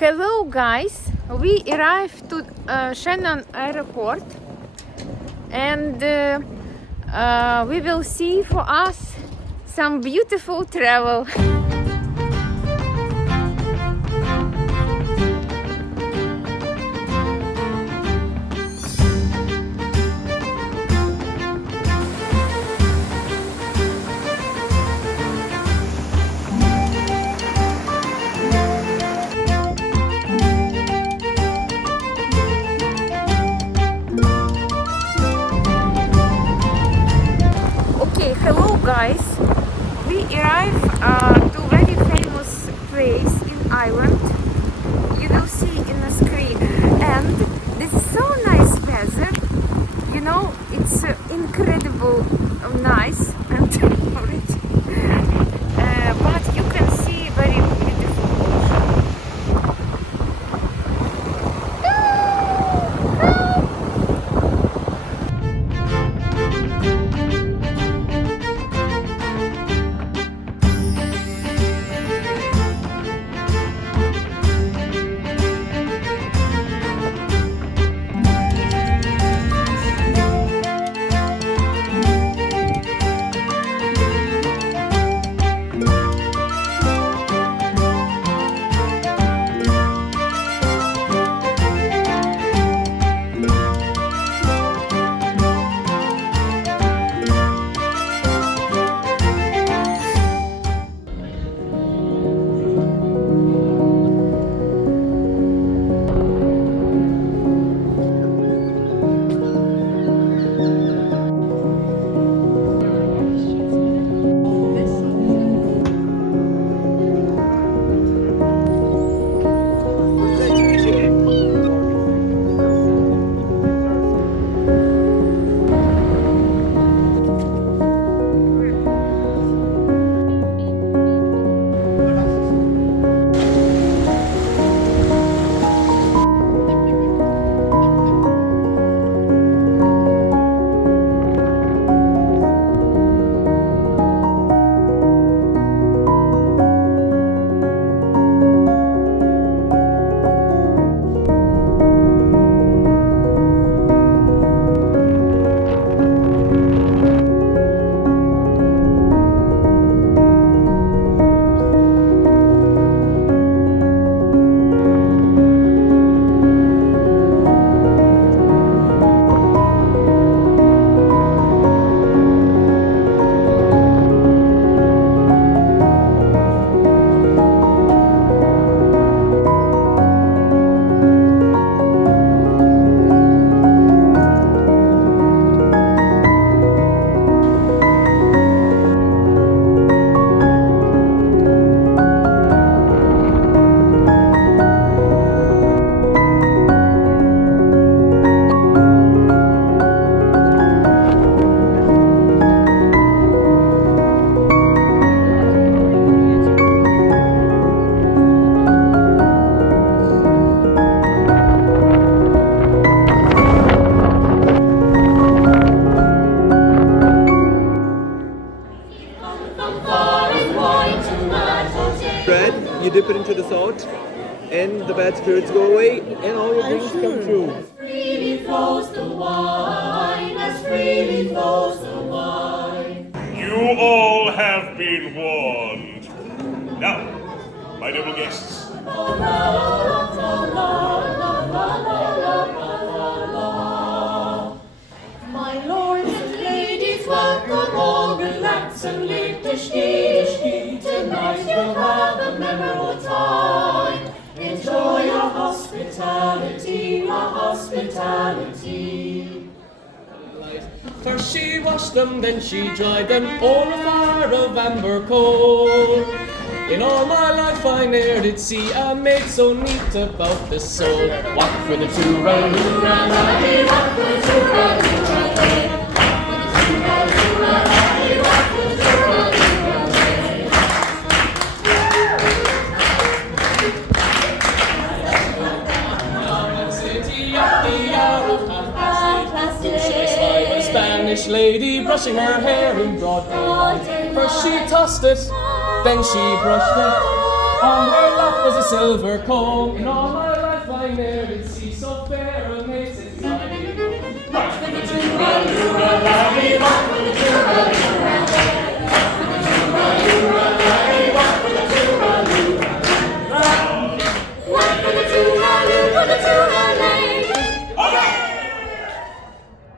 Hello guys, we arrived to Shannon Airport and we will see for us some beautiful travel. Hello guys, we arrived to a very famous place in Ireland. You will see in the screen, and this is so nice weather. You know, it's incredible nice and rich, but you can see very beautiful ocean. You dip it into the salt, and the bad spirits go away, and all your dreams come true. As freely flows the wine, as freely flows the wine. You all have been warned. Now, my noble guests. My lords and ladies, welcome all, relax and live the ski. Tonight you'll have a memorable time. Enjoy our hospitality, our hospitality. First she washed them, then she dried them o'er a fire of amber coal. In all my life I ne'er did see a maid so neat about the soul. Walk for the tooraloo-ra-la-dee, walk for the tooraloo-ra-dee, walk for the tooraloo-ra-la-dee, walk for the tooraloo-ra-dee. City at the hour of 8:30, Lucia spy a Spanish lady brushing her hair in broad daylight. First she tossed it, then she brushed it, On her lap was a silver comb. In all my life I ne'er did see so fair a maid.